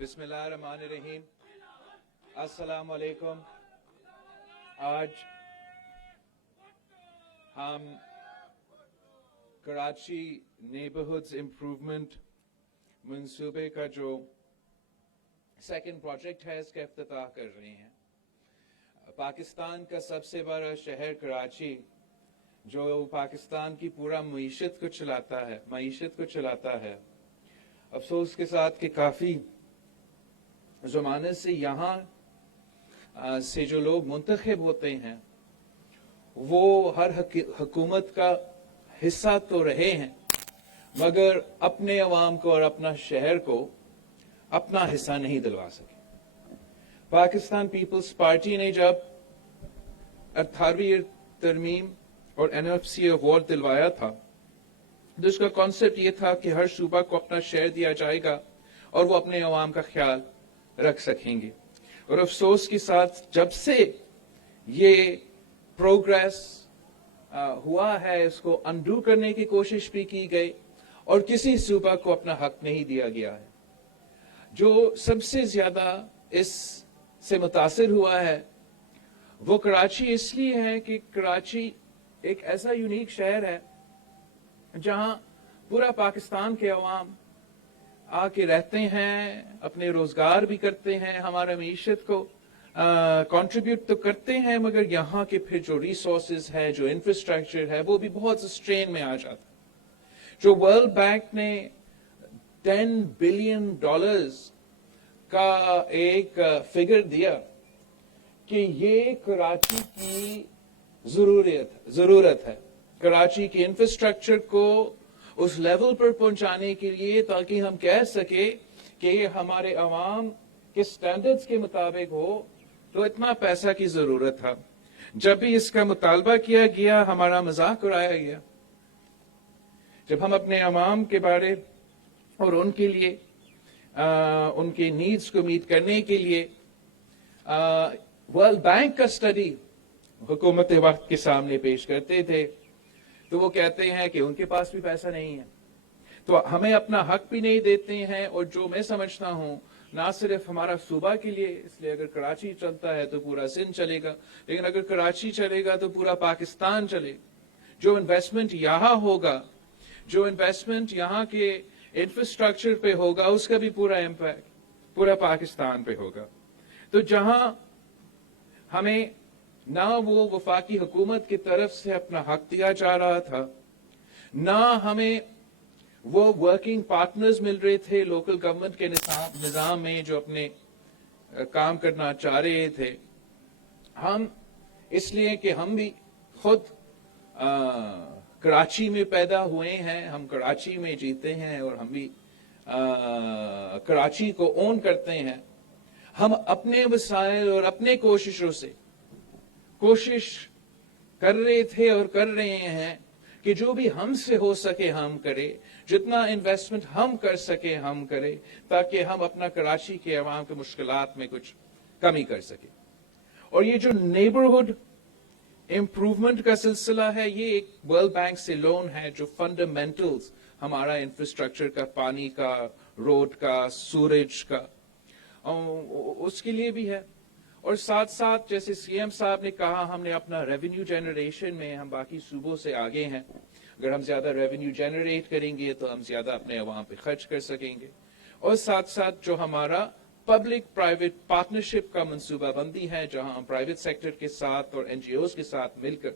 بسم اللہ الرحمن الرحیم. السلام علیکم. آج ہم کراچی نیبرہڈز امپروومنٹ منصوبے کا جو سیکنڈ پروجیکٹ ہے اس کا افتتاح کر رہے ہیں. پاکستان کا سب سے بڑا شہر کراچی جو پاکستان کی پورا معیشت کو چلاتا ہے افسوس کے ساتھ کہ کافی زمانے سے یہاں سے جو لوگ منتخب ہوتے ہیں وہ ہر حکومت کا حصہ تو رہے ہیں مگر اپنے عوام کو اور اپنا شہر کو اپنا حصہ نہیں دلوا سکے. پاکستان پیپلز پارٹی نے جب 18ویں ترمیم اور NFC ایوارڈ دلوایا تھا تو اس کا کانسیپٹ یہ تھا کہ ہر صوبہ کو اپنا شہر دیا جائے گا اور وہ اپنے عوام کا خیال رکھ سکیں گے. اور افسوس کے ساتھ جب سے یہ پروگریس ہوا ہے اس کو انڈو کرنے کی کوشش بھی کی گئی اور کسی صوبہ کو اپنا حق نہیں دیا گیا ہے. جو سب سے زیادہ اس سے متاثر ہوا ہے وہ کراچی اس لیے ہے کہ کراچی ایک ایسا یونیک شہر ہے جہاں پورا پاکستان کے عوام آ کے رہتے ہیں, اپنے روزگار بھی کرتے ہیں, ہمارا معیشت کو کنٹریبیوٹ تو کرتے ہیں مگر یہاں کے پھر جو ریسورسز ہے, جو انفراسٹرکچر ہے وہ بھی بہت سٹرین میں آ جاتا ہے. جو ورلڈ بینک نے $10 بلین کا ایک فگر دیا کہ یہ کراچی کی ضرورت ہے, کراچی کے انفراسٹرکچر کو اس لیول پر پہنچانے کے لیے تاکہ ہم کہہ سکے کہ یہ ہمارے عوام کے سٹینڈرڈز کے مطابق ہو, تو اتنا پیسہ کی ضرورت تھا. جب بھی اس کا مطالبہ کیا گیا ہمارا مذاق اڑایا گیا. جب ہم اپنے عوام کے بارے اور ان کے لیے ان کی نیڈز کو میٹ کرنے کے لیے ورلڈ بینک کا اسٹڈی حکومت وقت کے سامنے پیش کرتے تھے تو وہ کہتے ہیں کہ ان کے پاس بھی پیسہ نہیں ہے, تو ہمیں اپنا حق بھی نہیں دیتے ہیں. اور جو میں سمجھتا ہوں نہ صرف ہمارا صوبہ کے لیے, اس لیے اگر کراچی چلتا ہے تو پورا سندھ چلے گا, لیکن اگر کراچی چلے گا تو پورا پاکستان چلے گا. جو انویسٹمنٹ یہاں ہوگا, جو انویسٹمنٹ یہاں کے انفراسٹرکچر پہ ہوگا, اس کا بھی پورا امپیکٹ پورا پاکستان پہ ہوگا. تو جہاں ہمیں نہ وہ وفاقی حکومت کی طرف سے اپنا حق دیا جا رہا تھا, نہ ہمیں وہ ورکنگ پارٹنرز مل رہے تھے لوکل گورنمنٹ کے نظام میں جو اپنے کام کرنا چاہ رہے تھے. ہم اس لیے کہ ہم بھی خود کراچی میں پیدا ہوئے ہیں, ہم کراچی میں جیتے ہیں اور ہم بھی کراچی کو اون کرتے ہیں. ہم اپنے وسائل اور اپنے کوششوں سے کوشش کر رہے تھے اور کر رہے ہیں کہ جو بھی ہم سے ہو سکے ہم کرے, جتنا انویسٹمنٹ ہم کر سکے ہم کرے, تاکہ ہم اپنا کراچی کے عوام کے مشکلات میں کچھ کمی کر سکیں. اور یہ جو نیبرہڈ امپروومنٹ کا سلسلہ ہے یہ ایک ورلڈ بینک سے لون ہے جو فنڈامنٹلز ہمارا انفراسٹرکچر کا, پانی کا, روڈ کا, سورج کا, اس کے لیے بھی ہے. اور ساتھ ساتھ جیسے CM صاحب نے کہا ہم نے اپنا ریونیو جنریشن میں ہم باقی صوبوں سے آگے ہیں. اگر ہم زیادہ ریونیو جنریٹ کریں گے تو ہم زیادہ اپنے عوام پہ خرچ کر سکیں گے. اور ساتھ ساتھ جو ہمارا پبلک پرائیویٹ پارٹنرشپ کا منصوبہ بندی ہے جہاں ہم پرائیویٹ سیکٹر کے ساتھ اور NGOs کے ساتھ مل کر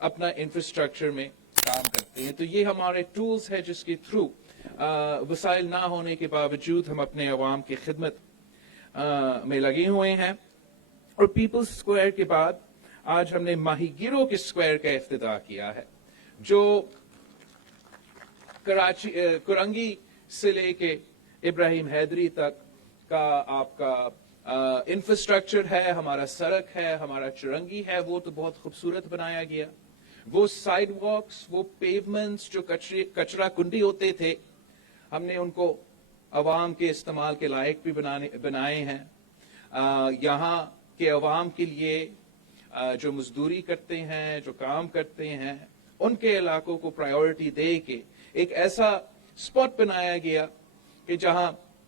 اپنا انفراسٹرکچر میں کام کرتے ہیں. تو یہ ہمارے ٹولز ہیں جس کے تھرو وسائل نہ ہونے کے باوجود ہم اپنے عوام کی خدمت میں لگے ہوئے ہیں. اور پیپلز اسکوائر کے بعد آج ہم نے ماہی گیروں کے اسکوائر کا افتتاح کیا ہے جو کرنگی سے لے کے ابراہیم حیدری تک کا آپ کا انفراسٹرکچر ہے. ہمارا سڑک ہے, ہمارا چرنگی ہے, وہ تو بہت خوبصورت بنایا گیا. وہ سائیڈ واکس, وہ پیومنٹس جو کچرا کنڈی ہوتے تھے ہم نے ان کو عوام کے استعمال کے لائق بھی بنائے ہیں. یہاں کے عوام کے لیے جو مزدوری کرتے ہیں, جو کام کرتے ہیں, ان کے علاقوں کو پرائیورٹی دے کے ایک ایسا اسپاٹ بنایا گیا کہ جہاں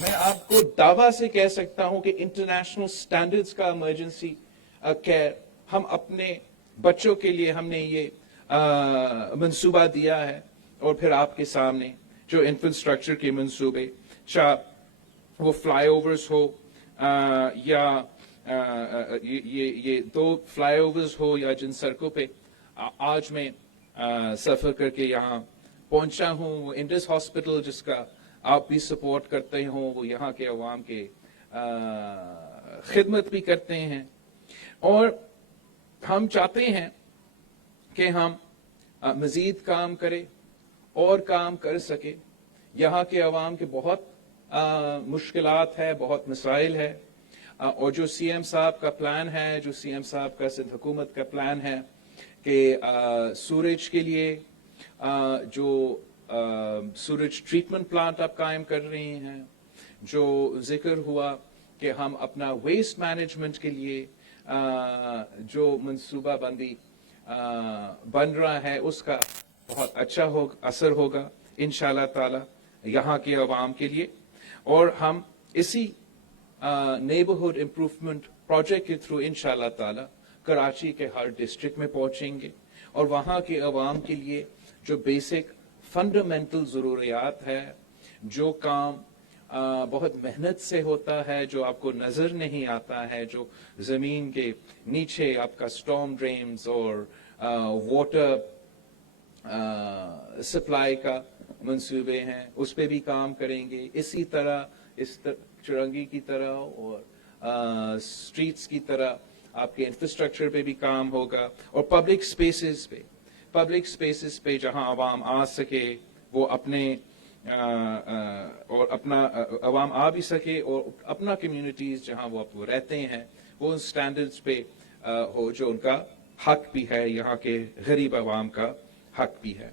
میں آپ کو دعویٰ سے کہہ سکتا ہوں کہ انٹرنیشنل سٹینڈرڈز کا ایمرجنسی کیئر ہم اپنے بچوں کے لیے ہم نے یہ منصوبہ دیا ہے، اور پھر آپ کے سامنے جو انفراسٹرکچر کے منصوبے، چاہے وہ فلائی اوورز ہو یا یہ 2 فلائی اوورز ہو، یا جن سڑکوں پہ آج میں سفر کر کے یہاں پہنچا ہوں، وہ انڈس ہاسپٹل جس کا آپ بھی سپورٹ کرتے ہوں، وہ یہاں کے عوام کے خدمت بھی کرتے ہیں، اور ہم چاہتے ہیں کہ ہم مزید کام کریں اور کام کر سکے. یہاں کے عوام کے بہت مشکلات ہے، بہت مسائل ہے، اور جو سی ایم صاحب کا پلان ہے، جو سی ایم صاحب کا سندھ حکومت کا پلان ہے کہ سورج کے لیے جو سورج ٹریٹمنٹ پلانٹ آپ قائم کر رہے ہیں، جو ذکر ہوا کہ ہم اپنا ویسٹ مینجمنٹ کے لیے جو منصوبہ بندی بن رہا ہے، اس کا بہت اچھا اثر ہوگا انشاءاللہ تعالی یہاں کے عوام کے لیے. اور ہم اسی نیبرہڈ امپروومنٹ پروجیکٹ کے تھرو انشاءاللہ تعالی کراچی کے ہر ڈسٹرکٹ میں پہنچیں گے، اور وہاں کے عوام کے لیے جو بیسک فنڈامنٹل ضروریات ہے، جو کام بہت محنت سے ہوتا ہے، جو آپ کو نظر نہیں آتا ہے، جو زمین کے نیچے آپ کا سٹارم ڈرینز اور واٹر سپلائی کا منصوبے ہیں، اس پہ بھی کام کریں گے. اسی طرح چرنگی کی طرح اور اسٹریٹس کی طرح آپ کے انفراسٹرکچر پہ بھی کام ہوگا، اور پبلک اسپیسز پہ جہاں عوام آ سکے وہ اپنے اور اپنا عوام آ بھی سکے، اور اپنا کمیونٹیز جہاں وہ رہتے ہیں وہ ان سٹینڈرڈز پہ ہو جو ان کا حق بھی ہے، یہاں کے غریب عوام کا حق بھی ہے.